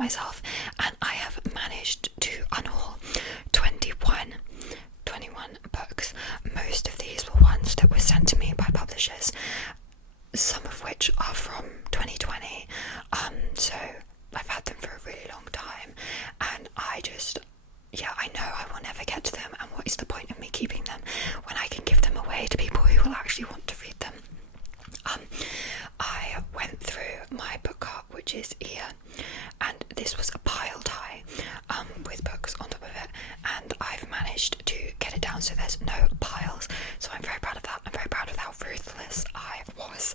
myself, and I have managed to unhaul 21 books. Most of these were ones that were sent to me by publishers, some of which are from 2020, so I've had them for a really long time, and I know I will never get to them, and what is the point of me keeping them when I can give them away to people who will actually want to read them. I went through my book cart, which is here, and this was a piled high with books on top of it, and I've managed to get it down so there's no piles, so I'm very proud of that. I'm very proud of how ruthless I was.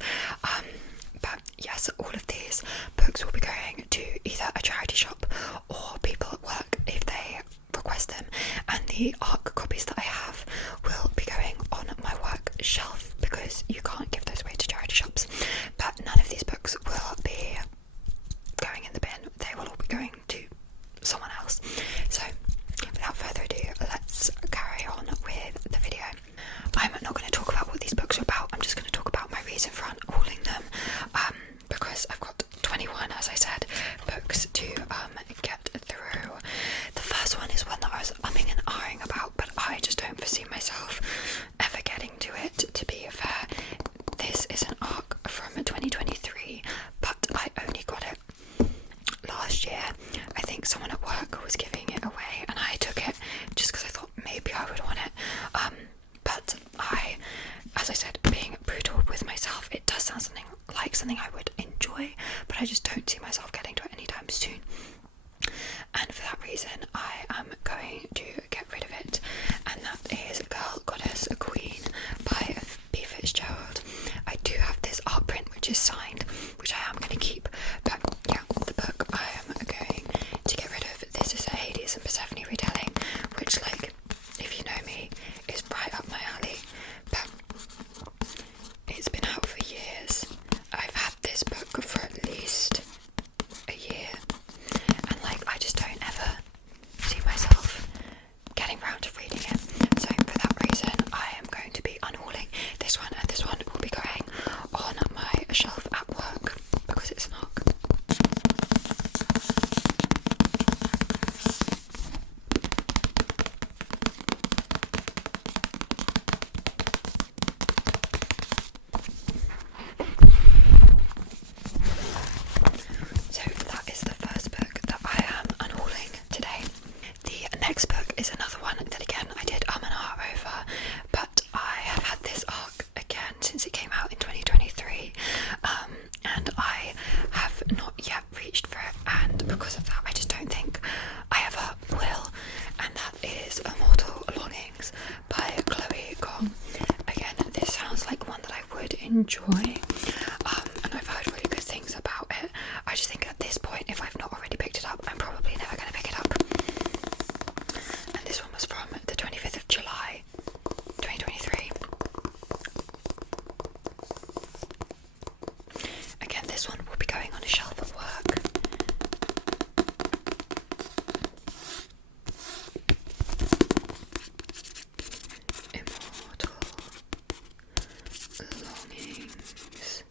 But yes, all of these books will be going to either a charity shop or people at work if they request them, and the ARC copies that I have will be going on my work shelf because you can't give those away to charity shops. But none of these books will be going in the bin, they will all be going to someone else. So without further ado, let's carry on with the video. I'm not going to talk about what these books are about, I'm just going to talk about my reason for unhauling them, because I've got 21, as I said, books to get through. The first one is one that I was umming and ahhing about, but I just don't foresee myself ever getting to it, to be fair. This is an ARC from 2023, but I only got it last year. I think someone at work was giving it away and I took it just because I thought maybe I would want it, but as I said, being brutal with myself, it does sound like something I would enjoy, but I just don't see myself getting to it anytime soon, and for that reason I am going to get rid of it, and that is Girl, Goddess, Queen by B. Fitzgerald. I do have this art print which is signed, which I am going to keep, but yeah, the book I am going to get rid of, this is a Hades and Persephone retelling, which, like, if you know me, is right up my alley, but it's been out for years. I've had this book for at least a year, and like, I just don't ever see myself getting round to reading it, so for that reason I am going to be unhauling this one, and this one will be going on my shelf at work because it's an ARC. So that is the first book that I am unhauling today. The next book is another one that again I did and ah over, but I have had this ARC again since it came out in 2023, and I have not yet reached for it, and because of that I just don't think I ever will, and that is Immortal, Longings by Chloe Gong. Again, this sounds like one that I would enjoy, and I've heard really good things about it. I just think at this point, if I've not already picked it up, I'm probably never going to pick it up. And this one was from the 25th of July 2023. Again, this one will be going on a shelf at work. Immortal, Longings.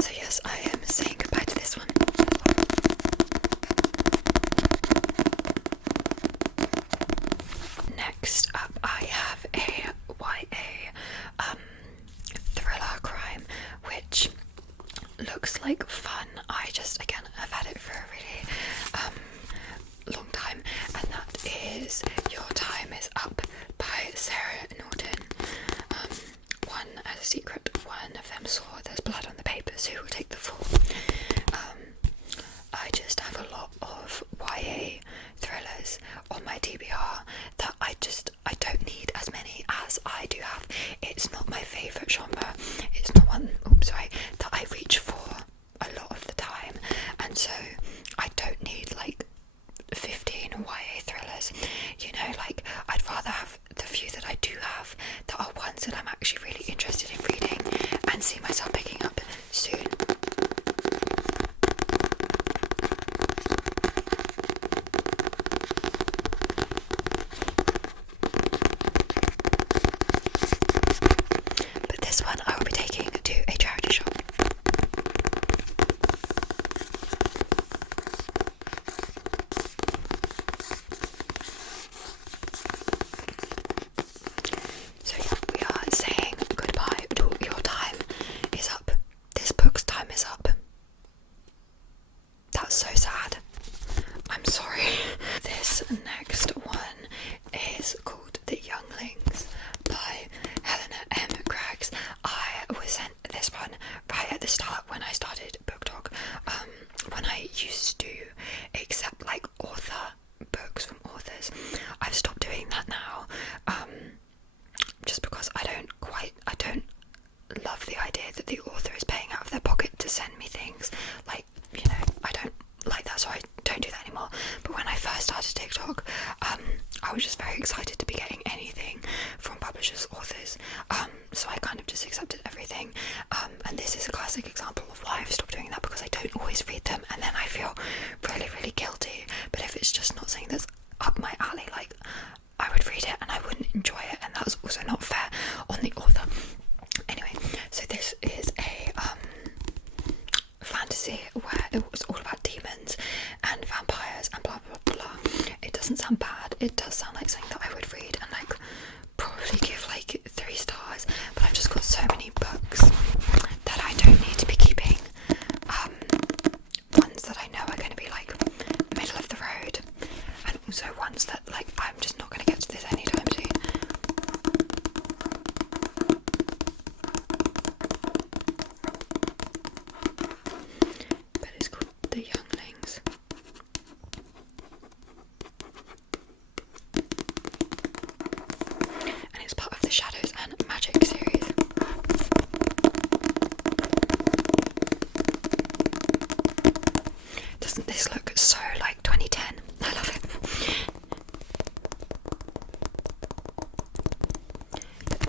So yes, I am saying goodbye to this one. Next up I have a YA thriller crime, which looks like fun. I just, again, I've had it for a really long time, and that is Your Time Is Up by Sarah Norton. One as a secret, one of them saw there's blood on the papers, who will take the fall. I just have a lot of YA thrillers on my TBR that I don't need as many as I do have. It's not my favourite genre, it's not one that I reach for a lot of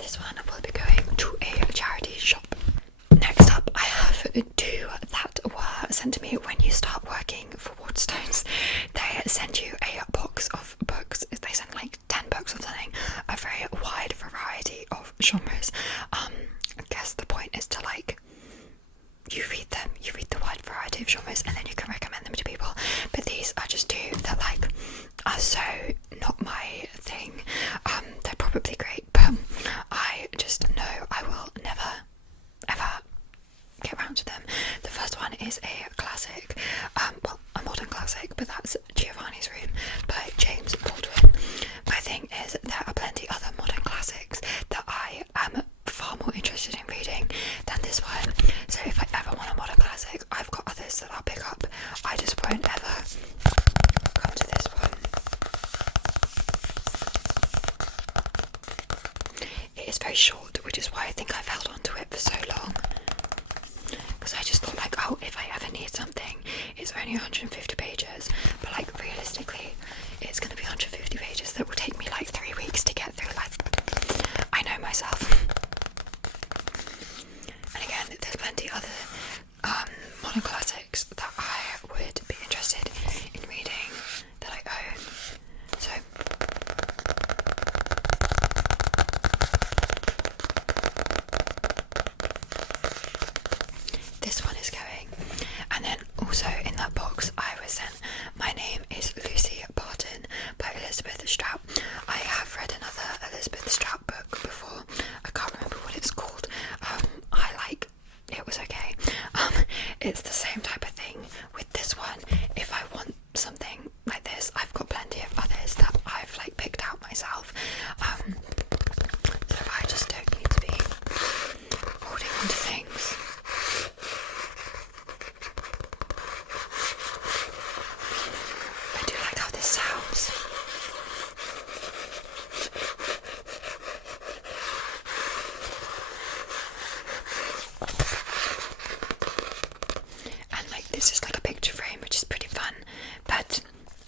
this one will be going to a charity shop. Next up, I have two that were sent to me when you start working for Waterstones. They send you a box of books. They send like 10 books or something, a very wide variety of genres. I guess the point is to like, you read them, you read the wide variety of genres, and then you can recommend them to people. But these are just two that like are so not my thing. They're probably great, but I just know I will never ever get around to them. The first one is a classic, well, a modern classic, but that's Giovannis Room by James Baldwin. My thing is there are plenty other modern classics that I am far more interested in reading than this one. So if I ever want a modern classic, I've got others that I'll pick up. I just won't ever come to this one. It is very short, which is why I think I've held on to it for so long. Because I just thought like, oh, if I ever need something, it's only 150 pages. But like realistically, it's going to be 150 pages that will take me like 3 weeks to get through. Like, I know myself. And again, there's plenty other modern classics that I would be interested in reading that I own. So this one is going. And then also in that box I was sent My Name is Lucy Barton by Elizabeth Strout. I have read another Elizabeth Strout book before. I can't remember what it's called. It was okay. It's the same type of thing with this one. If I want something like this, I've got plenty of others that I've like picked out myself. So I just don't need to be holding on to things. I do like how this sounds. And like this is like a picture frame, which is pretty fun, but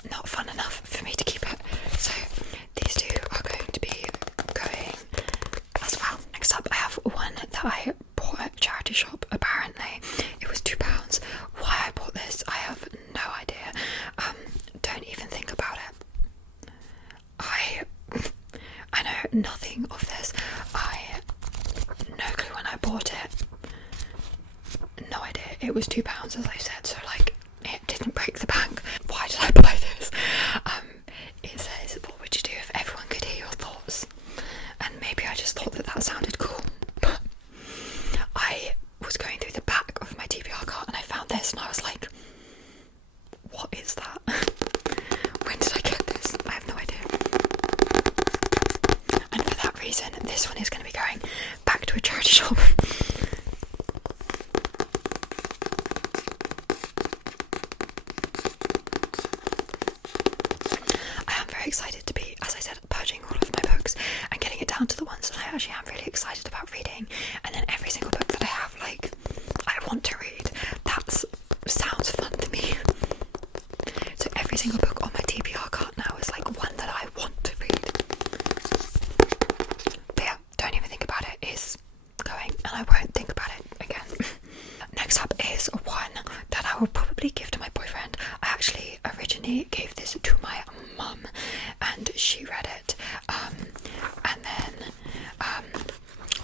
not fun enough for me to keep it. So these two are going to be going as well. Next up, I have one that I bought at a charity shop. Apparently it was £2. Why I bought this, I have no idea. Don't even think about it. I know nothing of this. I no clue when I bought it. No idea. It was £2, as I said, so like it didn't break the bank. Why did I buy this? It says, what would you do if everyone could hear your thoughts? And maybe I just thought that sounded cool. But I was going through the back of my TBR cart and I found this and I was like, what is that? When did I get this? I have no idea. And for that reason, this one is going to be going back to a charity shop. Excited to be, as I said, purging all of my books and getting it down to the ones that I actually am really excited about reading, and then every single book that I have, like, I want to read. That sounds fun to me. So every single book on my TBR cart now is like one that I want to read. But yeah, don't even think about it. It's going, and I won't think about it again. Next up is one that I will probably give to my boyfriend. I actually originally gave this to my mum and she read it, and then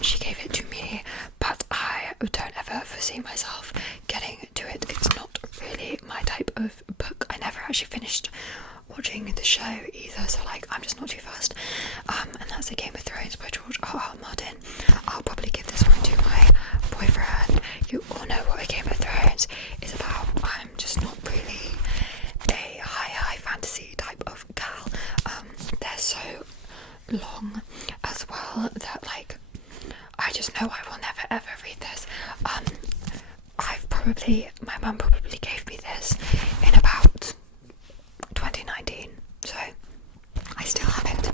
she gave it to me, but I don't ever foresee myself getting to it. It's not really my type of book. I never actually finished watching the show either, so like I'm just not too fast. And that's The Game of Thrones by George R.R. Martin. I'll probably give this one to my boyfriend. You all know what A Game of Thrones is about. I'm just not really a high fantasy type of gal. They're so long as well that like I just know I will never ever read this. My mum probably gave me this in about 2019, so I still have it.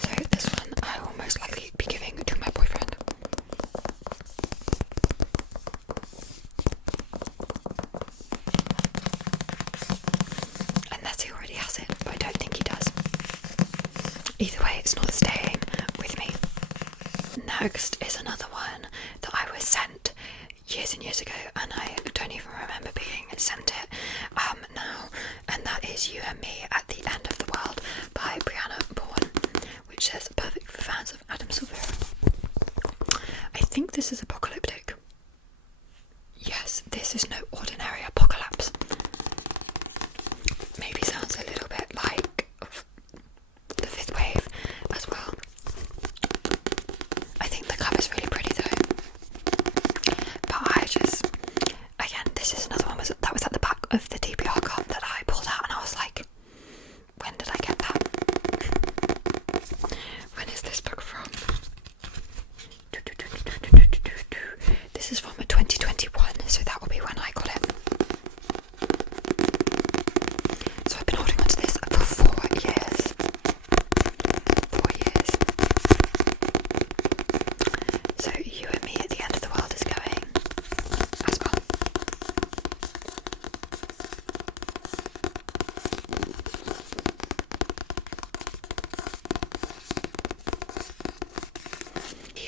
So this one I will most likely be giving to my boyfriend. Unless he already has it, but I don't think he does. either way, it's not staying with me. Next is another one that I was sent years and years ago, and I don't even remember being sent it now, and that is You and Me at the End of the World by Brianna Bourne, which says perfect for fans of Adam Silvera. I think this is apocalyptic. Yes, this is no ordinary apocalypse. Maybe sounds a little bit like the Fifth Wave as well. I think the cover's really pretty though. But again, this is another one that was at the back of the TBR card that I pulled out, and I was like, when did I get that? When is this book from? This is from 2021, so that will be when I got it. So I've been holding onto this for 4 years. 4 years. So You and Me at the End of the World is going as well.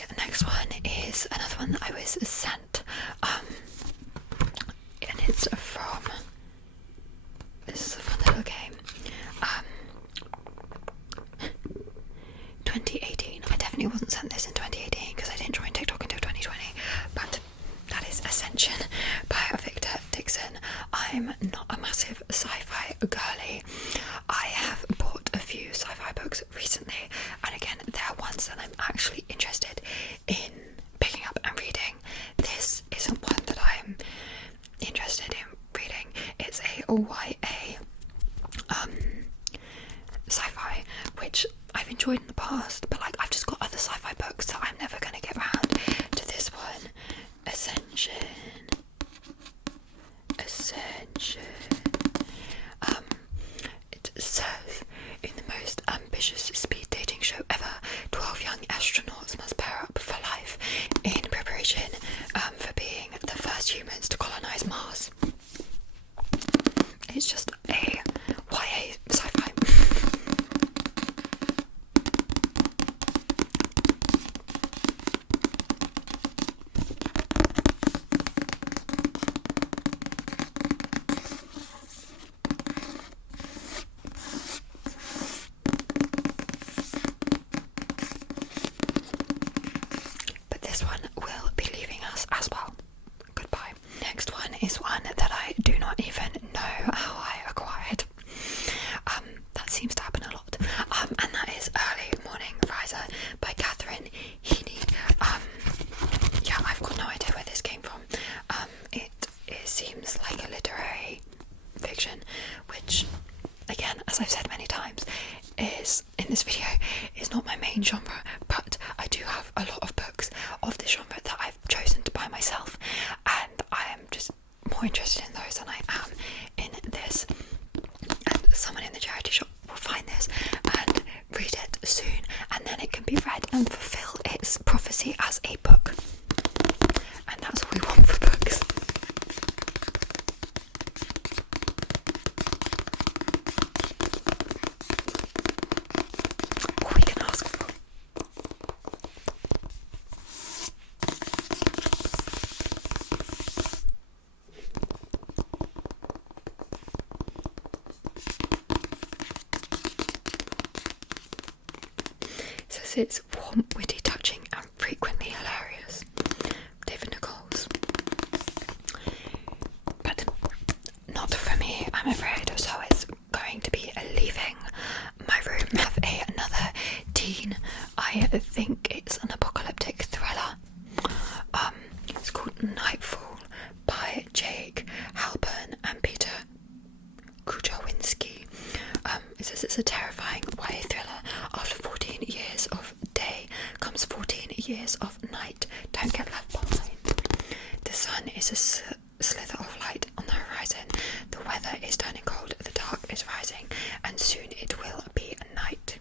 The next one is another one that I was sent, and it's from, this is a fun little game, 2018. I definitely wasn't sent this in 2018 because I didn't join TikTok until 2020, but that is Ascension by Victor Dixon. I'm not a massive sci-fi girly. I have bought a few sci-fi books recently, and again, they're ones that I'm actually interested in picking up and reading. This isn't one that I'm interested in reading. It's a YA sci-fi, which I've enjoyed in the past, but like I've just got other sci-fi books that I'm never going to get around to this one. Ascension. It says, in the most ambitious speed dating show ever, 12 young astronauts must pair up for life in preparation for being the first humans to colonize Mars. It's just a YA sci-fi. But this one will be leaving us as well. Goodbye. Next one is one that I do not even know how I acquired. That seems to happen a lot. And that is Early Morning Fiser by Catherine Heaney. Yeah, I've got no idea where this came from. It seems like a literary fiction, which, again, as I've said many times, is in this video is not my main genre, but I do have a lot of books of this genre that I've chosen to buy myself, and I am just more interested in those than I am in this. And someone in the charity shop will find this and read it soon, and then it can be read and fulfill its prophecy as a book. And that's all we want for books. All we can ask for. It says it's warm, witty, touching, and frequently hilarious. David Nichols. But not for me, I'm afraid. So it's going to be leaving my room. Have another teen. I think it's an apocalyptic thriller. It's called Nightfall by Jake Halpern and Peter Kuczawinski. It says it's a terrifying YA thriller. After 14 years of day comes 14 years of night. Don't get left behind. The sun is a slither of light on the horizon. The weather is turning cold. The dark is rising, and soon it will be night.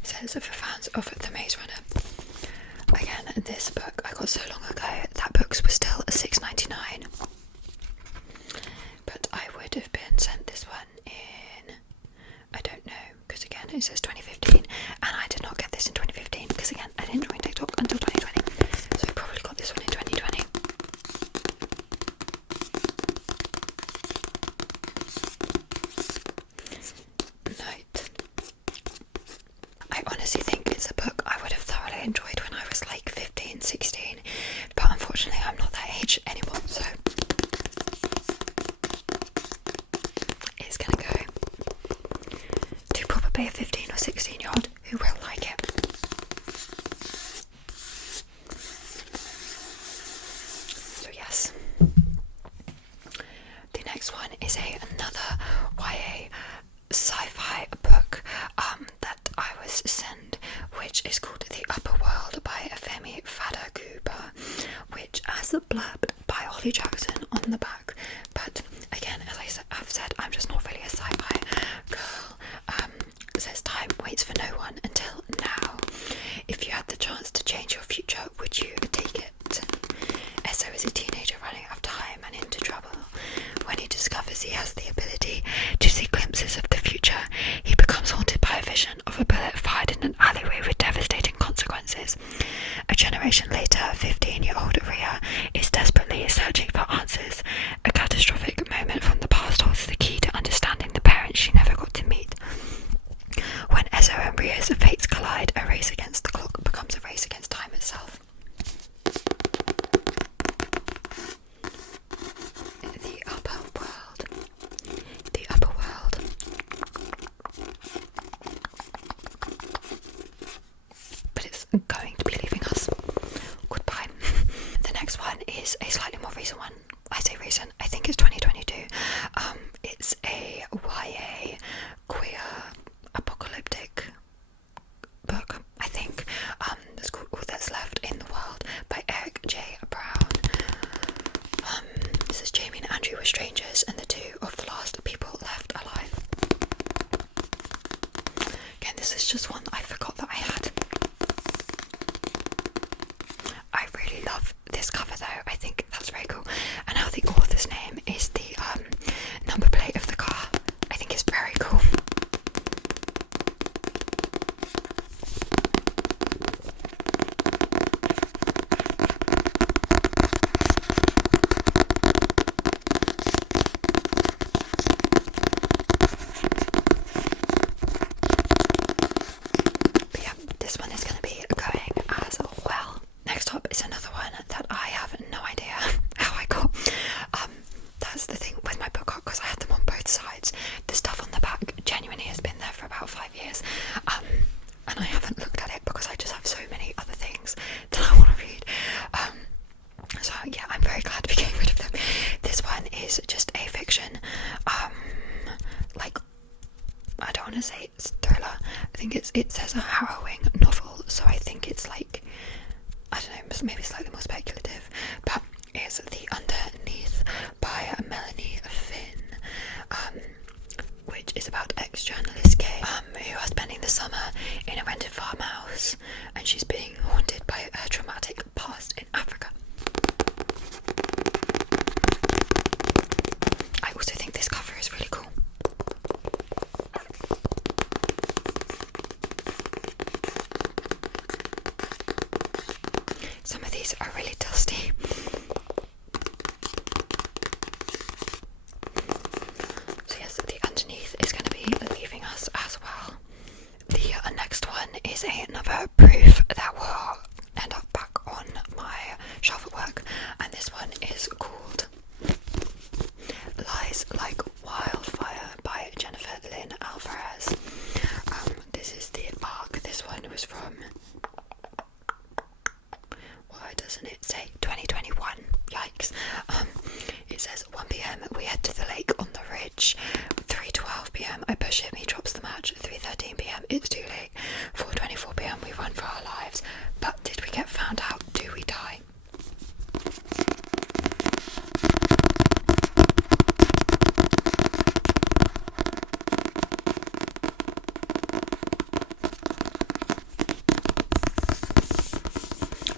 It says for fans of The Maze Runner. Again, this book I got so long ago. That book was still $6.99. But I would have been sent this one in, I don't know, it says 2015, and I did not get this in 2015 because again I didn't join TikTok until 2020, so I probably got this one in 2020. Note. I honestly think it's a book I would have thoroughly enjoyed when I was like 15, 16, but unfortunately I'm not that age anymore, so it's gonna go to probably a 15 or 16 year old who will like it. So yes. The next one is another YA sci-fi book that I was sent, which is called The Upper World by Femi Fadaguba, which has a blurb by Holly Jackson on the back. But again, as I've said, I'm just not really a sci-fi girl. It says time waits for no one until now. If you had the chance to change your future, would you take it? Esso is a teenager running out of time and into trouble. When he discovers he has the ability to see glimpses of the future, he becomes haunted by a vision of a bullet fired in an alleyway with devastating consequences. A generation later, 15-year-old Ria is desperately searching for answers. A catastrophic moment from the past holds the key to understanding the parents she never got to meet. When Esso and Ria's fates collide, a race against the clock becomes a race against time itself. The Upper World. The Upper World. But it's going to be leaving us. Goodbye. The next one is a slightly more recent one. I say recent, I think it's 2022. It's a YA queer apocalyptic book, I think. It's called All That's Left in the World by Eric J. Brown. This is Jamie and Andrew were strangers and the two of the last people left alive. Again, this is just one I forgot that I had. I really love this cover though, I think that's very cool. And how the author's name is the number plate of the car, I think it's very cool. But yeah, this one is going to be going as well. Next up is another one that I have no idea how I got. That's the thing with my book art, because I had them on both sides. The stuff on the back genuinely has been there for about 5 years, and I haven't looked at it because I just have so many other things that I want to read. So yeah, I'm very glad to be getting rid of them. This one is just a fiction, like, I don't want to say it's thriller. I think it says a harrowing novel, so I think it's like, I don't know, maybe slightly more speculative, but it's The Underneath by Melanie Finn, which is about ex-journalist Kay, who are spending the summer in a rented farmhouse, and she's being haunted by her traumatic past in Africa. I also think this cover is really cool. Some of these are really dusty. So yes, The Underneath is going to be leaving us as well. The next one is another proof that will end up back on my shelf at work, and this one is called Lies Like Wildfire by Jennifer Lynn Alvarez. This is the arc. This one was from, why doesn't it say 2021? Yikes. It says 1 p.m. we head to the lake on the ridge. 3:12 p.m. I push him, he drops the match. 3:13 p.m. it's too late. 4:24 p.m. we run for our lives. But did we get found out? Do we die?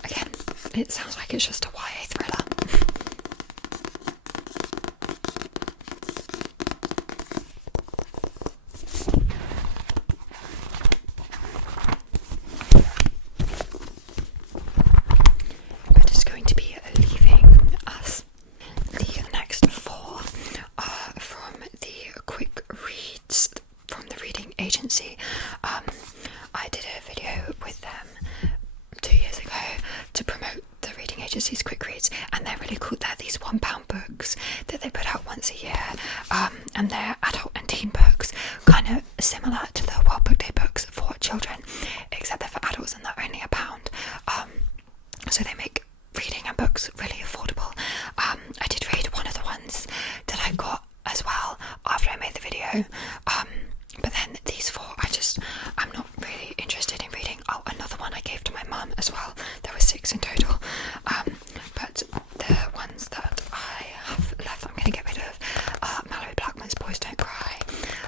Again, it sounds like it's just a YA thriller. agency. I did a video with them 2 years ago to promote the reading agency's quick reads, and they're really cool. They're these £1 books that they put out once a year, and they're adult and teen books, kind of similar to the World Book Day books for children, except they're for adults and they're only £1. So they make reading and books really affordable. I did read one of the ones that I got as well after I made the video, but then these 4 I'm not really interested in reading. Oh, another one I gave to my mum as well. There were 6 in total, but the ones that I have left I'm going to get rid of are Mallory Blackman's Boys Don't Cry.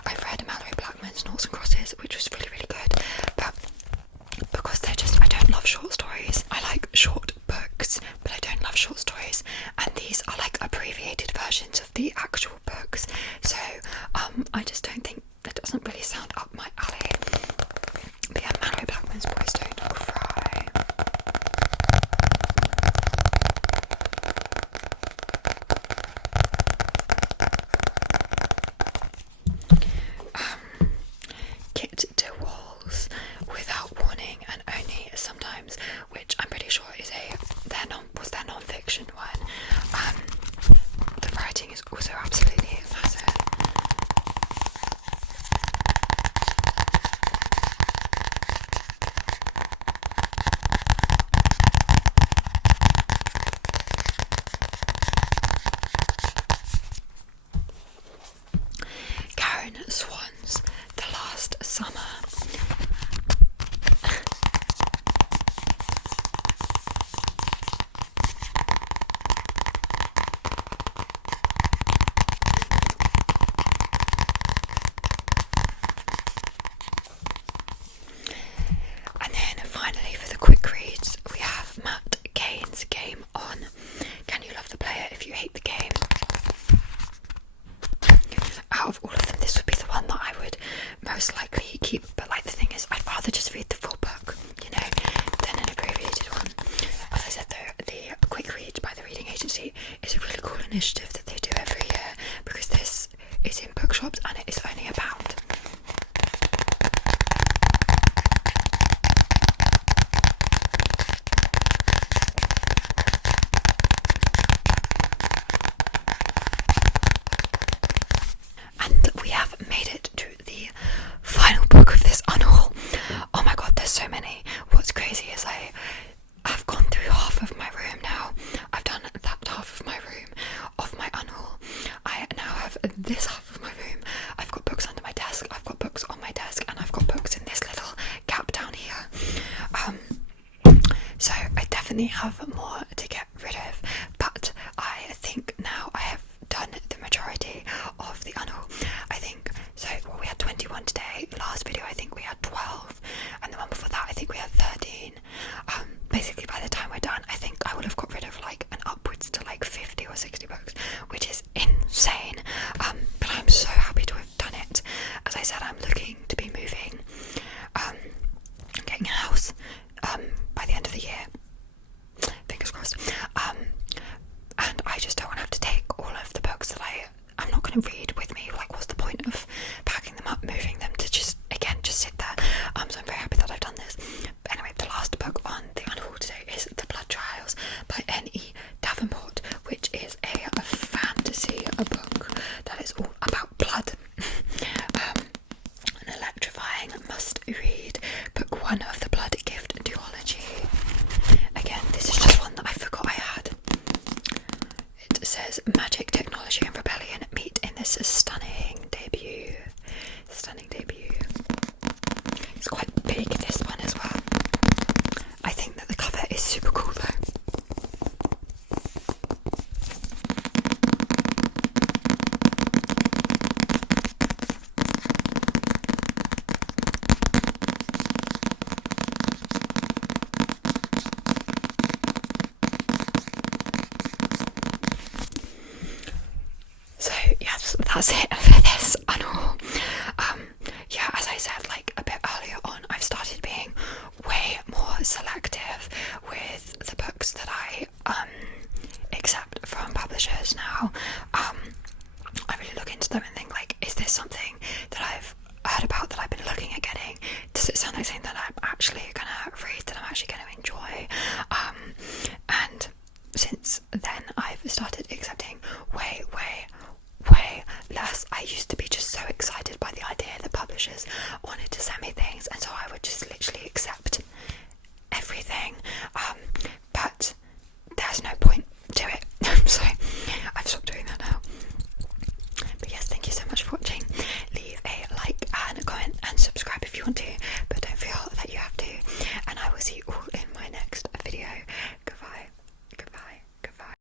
I've read Mallory Blackman's Noughts and Crosses, which was really, really good, but because I don't love short stories. I like short books, but I don't love short stories, and these are like abbreviated versions of the actual books, so I just don't think, it doesn't really sound up my alley. But yeah, Mallory Blackman's Boys Don't Cry. Kit DeWall's Without Warning and Only Sometimes, which I'm pretty sure is their non-fiction one. The writing is also absolutely massive. Karen Swan's The Last Summer. And then finally for the quick reads we have Matt Kane's Game On. Can you love the player if you hate the game? Out of all of them, this would be the one that I would most likely keep, but like the thing is, I'd rather just read the full book, you know, than an abbreviated one. As I said though, the quick read by the reading agency is a really cool initiative that they do every year, because this is in bookshops and it is only £1. And we have made it to the final book of this unhaul. Oh my god, there's so many. What's crazy is I've gone through half of my room now. I've done that half of my room of my unhaul. I now have this half of my room. I've got books under my desk, I've got books on my desk, and I've got books in this little gap down here. So I definitely have more to get rid of, but I think now I have done the majority of the unhaul. I think so. Well, we had 21 today. The last video I think we had 12, and the one before that I think we had 13. Basically by the time we're done I think I would have got rid of like an upwards to like 50 or 60 books, which is insane, but I'm so happy to have done it. As I said, I'm looking to be moving, getting a house by the end of the year, fingers crossed, and I just don't want to have to take all of the books that I'm not going to read with me. Like, what's the point of packing them up, moving them to just sit there? So I'm very happy that I've done this. But anyway, the last book on the unhaul today is The Blood Trials by N.E. Davenport, which is a fantasy book that is all about blood. An electrifying must-read, book 1 of the Blood Gift duology. Again, this is just one that I forgot I had. It says magic, technology and rebellion meet in this stunning debut. It's quite big, this one as well. I think that the cover is super cool though. So yes, that's it for this unhaul. Yeah, as I said like a bit earlier on, I've started being way more selective with the books that I accept from publishers now. I really look into them and think like, is this something that I've heard about, that I've been publishers wanted to send me things, and so I would just literally accept everything.